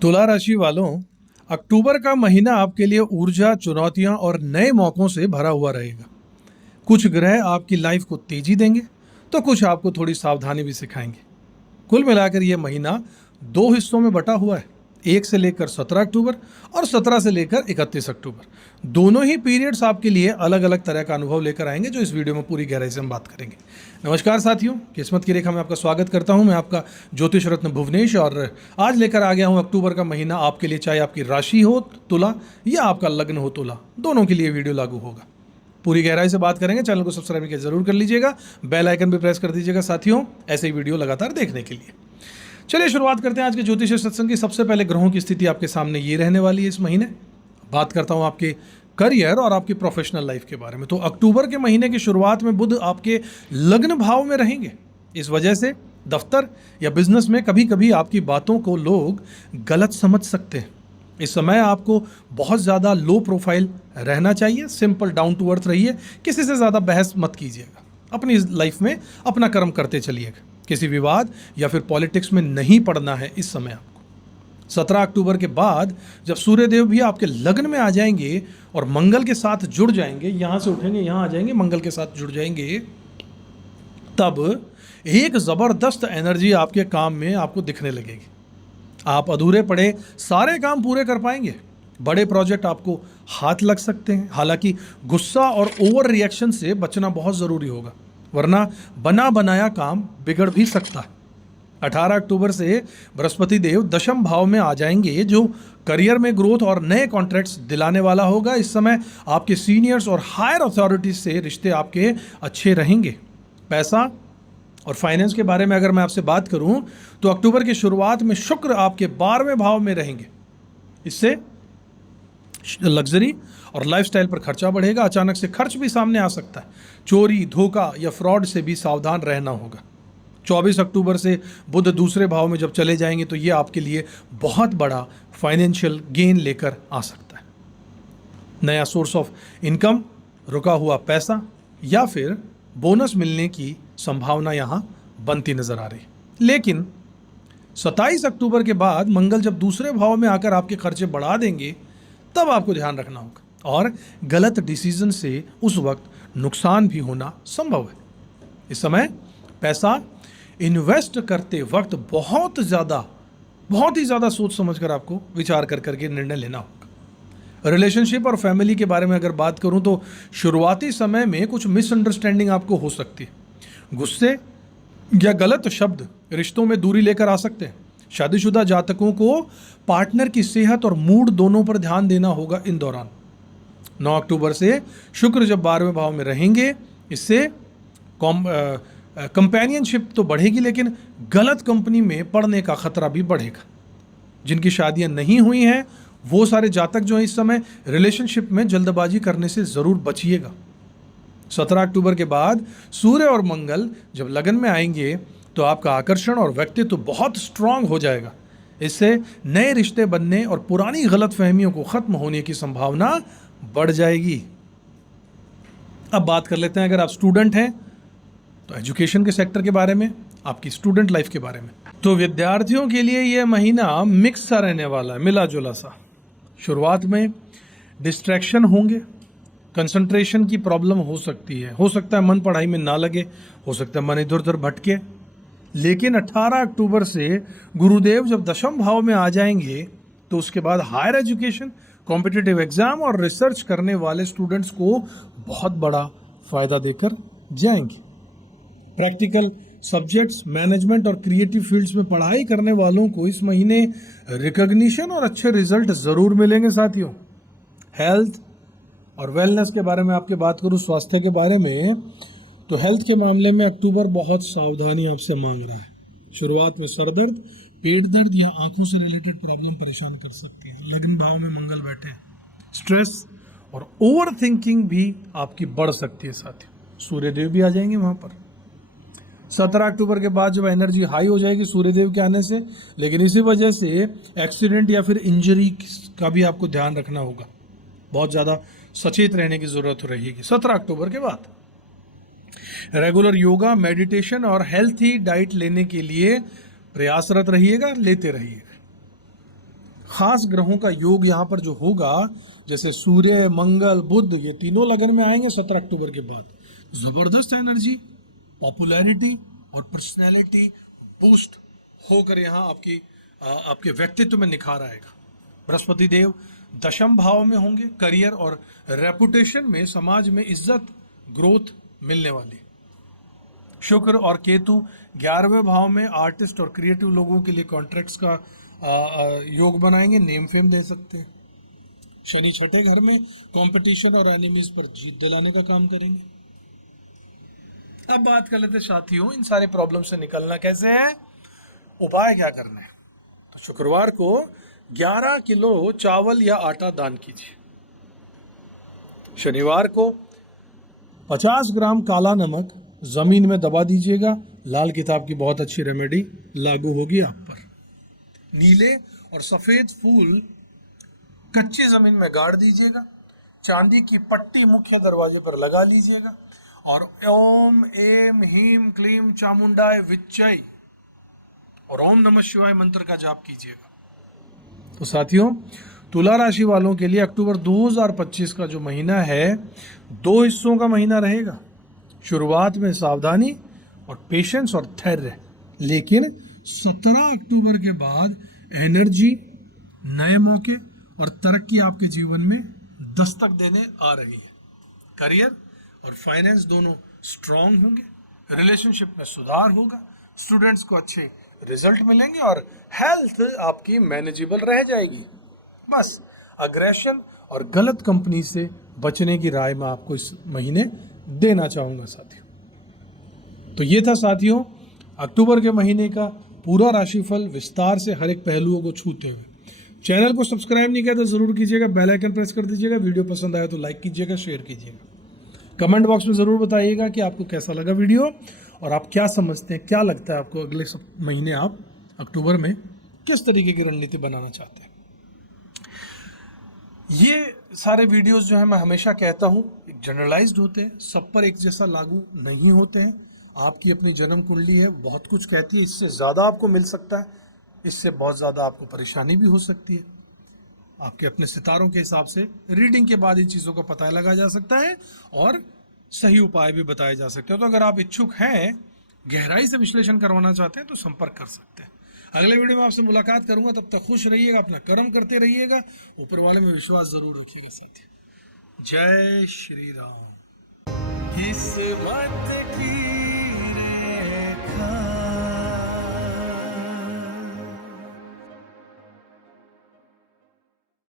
तुला राशि वालों, अक्टूबर का महीना आपके लिए ऊर्जा, चुनौतियां और नए मौकों से भरा हुआ रहेगा। कुछ ग्रह आपकी लाइफ को तेजी देंगे तो कुछ आपको थोड़ी सावधानी भी सिखाएंगे। कुल मिलाकर यह महीना दो हिस्सों में बटा हुआ है, 1 से लेकर 17 अक्टूबर और 17 से लेकर 31 अक्टूबर। दोनों ही पीरियड्स आपके लिए अलग अलग तरह का अनुभव लेकर आएंगे, जो इस वीडियो में पूरी गहराई से हम बात करेंगे। नमस्कार साथियों, किस्मत की रेखा में आपका स्वागत करता हूं। मैं आपका ज्योतिष रत्न भुवनेश, और आज लेकर आ गया हूं अक्टूबर का महीना आपके लिए। चाहे आपकी राशि हो तुला या आपका लग्न हो तुला, दोनों के लिए वीडियो लागू होगा। पूरी गहराई से बात करेंगे। चैनल को सब्सक्राइब जरूर कर लीजिएगा, बेल आइकन भी प्रेस कर दीजिएगा साथियों, ऐसे ही वीडियो लगातार देखने के लिए। चलिए शुरुआत करते हैं आज के ज्योतिष सत्संग की। सबसे पहले ग्रहों की स्थिति आपके सामने ये रहने वाली है इस महीने। बात करता हूं आपके करियर और आपकी प्रोफेशनल लाइफ के बारे में। तो अक्टूबर के महीने की शुरुआत में बुध आपके लग्न भाव में रहेंगे। इस वजह से दफ्तर या बिजनेस में कभी कभी आपकी बातों को लोग गलत समझ सकते हैं। इस समय आपको बहुत ज़्यादा लो प्रोफाइल रहना चाहिए। सिंपल डाउन टू अर्थ रहिए, किसी से ज़्यादा बहस मत कीजिएगा। अपनी लाइफ में अपना कर्म करते चलिएगा। किसी विवाद या फिर पॉलिटिक्स में नहीं पड़ना है इस समय आपको। 17 अक्टूबर के बाद जब सूर्यदेव भी आपके लग्न में आ जाएंगे और मंगल के साथ जुड़ जाएंगे, यहां से उठेंगे यहां आ जाएंगे, मंगल के साथ जुड़ जाएंगे, तब एक जबरदस्त एनर्जी आपके काम में आपको दिखने लगेगी। आप अधूरे पड़े सारे काम पूरे कर पाएंगे। बड़े प्रोजेक्ट आपको हाथ लग सकते हैं। हालांकि गुस्सा और ओवर रिएक्शन से बचना बहुत जरूरी होगा, वरना बना बनाया काम बिगड़ भी सकता है। 18 अक्टूबर से बृहस्पति देव दशम भाव में आ जाएंगे, जो करियर में ग्रोथ और नए कॉन्ट्रैक्ट्स दिलाने वाला होगा। इस समय आपके सीनियर्स और हायर अथॉरिटीज से रिश्ते आपके अच्छे रहेंगे। पैसा और फाइनेंस के बारे में अगर मैं आपसे बात करूं तो अक्टूबर की शुरुआत में शुक्र आपके 12वें भाव में रहेंगे। इससे लग्जरी और लाइफस्टाइल पर खर्चा बढ़ेगा। अचानक से खर्च भी सामने आ सकता है। चोरी, धोखा या फ्रॉड से भी सावधान रहना होगा। 24 अक्टूबर से बुध दूसरे भाव में जब चले जाएंगे तो ये आपके लिए बहुत बड़ा फाइनेंशियल गेन लेकर आ सकता है। नया सोर्स ऑफ इनकम, रुका हुआ पैसा या फिर बोनस मिलने की संभावना यहाँ बनती नजर आ रही है। लेकिन 27 अक्टूबर के बाद मंगल जब दूसरे भाव में आकर आपके खर्चे बढ़ा देंगे, तब आपको ध्यान रखना होगा, और गलत डिसीजन से उस वक्त नुकसान भी होना संभव है। इस समय पैसा इन्वेस्ट करते वक्त बहुत ही ज़्यादा सोच समझकर आपको विचार कर करके निर्णय लेना होगा। रिलेशनशिप और फैमिली के बारे में अगर बात करूं तो शुरुआती समय में कुछ मिसअंडरस्टैंडिंग आपको हो सकती है। गुस्से या गलत शब्द रिश्तों में दूरी लेकर आ सकते हैं। शादीशुदा जातकों को पार्टनर की सेहत और मूड दोनों पर ध्यान देना होगा इन दौरान। 9 अक्टूबर से शुक्र जब 12वें भाव में रहेंगे, इससे कंपेनियनशिप तो बढ़ेगी, लेकिन गलत कंपनी में पड़ने का खतरा भी बढ़ेगा। जिनकी शादियां नहीं हुई हैं वो सारे जातक जो है इस समय रिलेशनशिप में जल्दबाजी करने से जरूर बचिएगा। 17 अक्टूबर के बाद सूर्य और मंगल जब लगन में आएंगे तो आपका आकर्षण और व्यक्तित्व बहुत स्ट्रांग हो जाएगा। इससे नए रिश्ते बनने और पुरानी गलतफहमियों को खत्म होने की संभावना बढ़ जाएगी। अब बात कर लेते हैं, अगर आप स्टूडेंट हैं तो एजुकेशन के सेक्टर के बारे में, आपकी स्टूडेंट लाइफ के बारे में। तो विद्यार्थियों के लिए यह महीना मिक्स सा रहने वाला है, मिला जुला सा। शुरुआत में डिस्ट्रैक्शन होंगे, कंसंट्रेशन की प्रॉब्लम हो सकती है। हो सकता है मन पढ़ाई में ना लगे, हो सकता है मन इधर उधर भटके। लेकिन 18 अक्टूबर से गुरुदेव जब दशम भाव में आ जाएंगे तो उसके बाद हायर एजुकेशन, कॉम्पिटिटिव एग्जाम और रिसर्च करने वाले स्टूडेंट्स को बहुत बड़ा फायदा देकर जाएंगे। प्रैक्टिकल सब्जेक्ट्स, मैनेजमेंट और क्रिएटिव फील्ड्स में पढ़ाई करने वालों को इस महीने रिकॉग्निशन और अच्छे रिजल्ट जरूर मिलेंगे साथियों। हेल्थ और वेलनेस के बारे में आपके बात करूं, स्वास्थ्य के बारे में, तो हेल्थ के मामले में अक्टूबर बहुत सावधानी आपसे मांग रहा है। शुरुआत में सर दर्द, पेट दर्द या आंखों से रिलेटेड प्रॉब्लम परेशान कर सकती है। लग्न भाव में मंगल बैठे हैं। स्ट्रेस और ओवर थिंकिंग भी आपकी बढ़ सकती है साथियों। सूर्यदेव भी आ जाएंगे वहां पर 17 अक्टूबर के बाद जब एनर्जी हाई हो जाएगी सूर्यदेव के आने से। लेकिन इसी वजह से एक्सीडेंट या फिर इंजरी का भी आपको ध्यान रखना होगा। बहुत ज़्यादा सचेत रहने की ज़रूरत रहेगी 17 अक्टूबर के बाद। रेगुलर योगा, मेडिटेशन और हेल्थी डाइट लेने के लिए प्रयासरत रहिएगा, लेते रहिएगा। खास ग्रहों का योग यहाँ पर जो होगा, जैसे सूर्य, मंगल, बुध, ये तीनों लगन में आएंगे 17 अक्टूबर के बाद। जबरदस्त एनर्जी, पॉपुलैरिटी और पर्सनैलिटी बूस्ट होकर यहाँ आपके व्यक्तित्व में निखार आएगा। बृहस्पति देव दशम भाव में होंगे, करियर और रेपुटेशन में, समाज में इज्जत, ग्रोथ मिलने वाली। शुक्र और केतु 11वें भाव में आर्टिस्ट और क्रिएटिव लोगों के लिए कॉन्ट्रैक्ट्स का योग बनाएंगे, नेम फेम दे सकते हैं। शनि छठे घर में कंपटीशन और एनिमीज पर जीत दिलाने का काम करेंगे। अब बात कर लेते साथियों, इन सारे प्रॉब्लम से निकलना कैसे है, उपाय क्या करना है। तो शुक्रवार को 11 किलो चावल या आटा दान कीजिए। शनिवार को 50 ग्राम काला नमक जमीन में दबा दीजिएगा। लाल किताब की बहुत अच्छी रेमेडी लागू होगी आप पर। नीले और सफेद फूल कच्ची जमीन में गाड़ दीजिएगा। चांदी की पट्टी मुख्य दरवाजे पर लगा लीजिएगा और ओम एम हीम क्लीम चामुंडाय विच्चय और ओम नमः शिवाय मंत्र का जाप कीजिएगा। तो साथियों, तुला राशि वालों के लिए अक्टूबर 2025 का जो महीना है 2 हिस्सों का महीना रहेगा। शुरुआत में सावधानी और पेशेंस और धैर्य, लेकिन 17 अक्टूबर के बाद एनर्जी, नए मौके और तरक्की आपके जीवन में दस्तक देने आ रही है। करियर और फाइनेंस दोनों स्ट्रांग होंगे, रिलेशनशिप में सुधार होगा, स्टूडेंट्स को अच्छे रिजल्ट मिलेंगे और हेल्थ आपकी मैनेजेबल रह जाएगी। बस अग्रेशन और गलत कंपनी से बचने की राय मैं आपको इस महीने देना चाहूँगा साथियों। तो ये था साथियों अक्टूबर के महीने का पूरा राशिफल, विस्तार से हर एक पहलुओं को छूते हुए। चैनल को सब्सक्राइब नहीं किया तो ज़रूर कीजिएगा, बेल आइकन प्रेस कर दीजिएगा। वीडियो पसंद आया तो लाइक कीजिएगा, शेयर कीजिएगा। कमेंट बॉक्स में ज़रूर बताइएगा कि आपको कैसा लगा वीडियो और आप क्या समझते हैं, क्या लगता है आपको अगले महीने आप अक्टूबर में किस तरीके की रणनीति बनाना चाहते हैं। ये सारे वीडियोस जो है मैं हमेशा कहता हूँ एक जनरलाइज्ड होते हैं, सब पर एक जैसा लागू नहीं होते हैं। आपकी अपनी जन्म कुंडली है, बहुत कुछ कहती है, इससे ज़्यादा आपको मिल सकता है, इससे बहुत ज़्यादा आपको परेशानी भी हो सकती है। आपके अपने सितारों के हिसाब से रीडिंग के बाद इन चीज़ों का पता लगा जा सकता है और सही उपाय भी बताए जा सकते हैं। तो अगर आप इच्छुक हैं, गहराई से विश्लेषण करवाना चाहते हैं तो संपर्क कर सकते हैं। अगले वीडियो में आपसे मुलाकात करूंगा, तब तक खुश रहिएगा, अपना कर्म करते रहिएगा, ऊपर वाले में विश्वास जरूर रखिएगा साथियों। जय श्री राम। किस्मत की रेखा